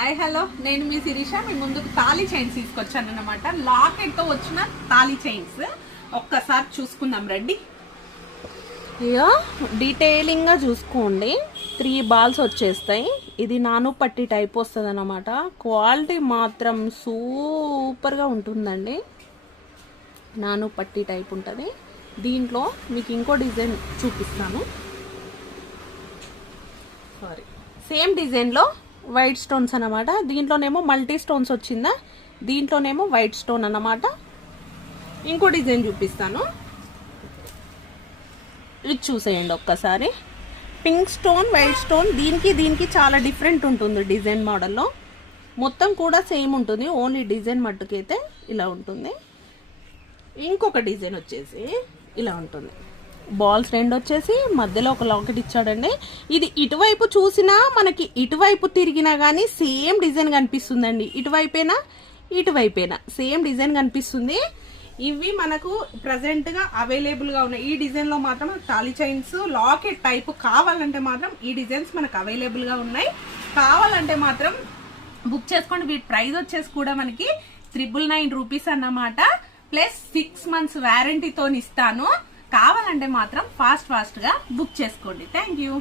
Hi hello, నేను మీ శిరీష. మీ ముందుకు thali chains తీసుకొచ్చాను అనమాట. లాకెట్ తో వచ్చిన తాళీ చైన్స్ ఒక్కసారి చూసుకుందాం రండి. ఇక డీటెయిలింగ్ గా చూసుకోండి. 3 బాల్స్ వచ్చేస్తాయి. ఇది నాను పట్టి టైప్ వస్తుంది అనమాట. క్వాలిటీ మాత్రం సూపర్ గా ఉంటుందండి. నాను పట్టి టైప్ ఉంటుంది. దీంట్లో మీకు ఇంకో డిజైన్ చూపిస్తాను. సారీ, సేమ్ డిజైన్లో వైట్ స్టోన్స్ అన్నమాట. దీంట్లోనేమో మల్టీ స్టోన్స్ వచ్చిందా, దీంట్లోనేమో వైట్ స్టోన్ అన్నమాట. ఇంకో డిజైన్ చూపిస్తాను, ఇది చూసేయండి ఒక్కసారి. పింక్ స్టోన్, వైట్ స్టోన్, దీనికి చాలా డిఫరెంట్ ఉంటుంది డిజైన్ మోడల్లో. మొత్తం కూడా సేమ్ ఉంటుంది, ఓన్లీ డిజైన్ మట్టుకైతే ఇలా ఉంటుంది. ఇంకొక డిజైన్ వచ్చేసి ఇలా ఉంటుంది. బాల్స్ 2 వచ్చేసి మధ్యలో ఒక లాకెట్ ఇచ్చాడండి. ఇది ఇటువైపు చూసినా మనకి ఇటువైపు తిరిగినా కానీ సేమ్ డిజైన్ కనిపిస్తుందండి. ఇటువైపేనా సేమ్ డిజైన్ కనిపిస్తుంది. ఇవి మనకు ప్రజెంట్గా అవైలబుల్గా ఉన్నాయి. ఈ డిజైన్లో మాత్రం తాళీ చైన్స్ లాకెట్ టైప్ కావాలంటే మాత్రం ఈ డిజైన్స్ మనకు అవైలబుల్గా ఉన్నాయి. కావాలంటే మాత్రం బుక్ చేసుకోండి. వీటి ప్రైస్ వచ్చేసి కూడా మనకి 999 రూపీస్ అన్నమాట. ప్లస్ 6 months వ్యారంటీతో ఇస్తాను. కావాలంటే మాత్రం ఫాస్ట్ గా బుక్ చేసుకోండి. Thank you.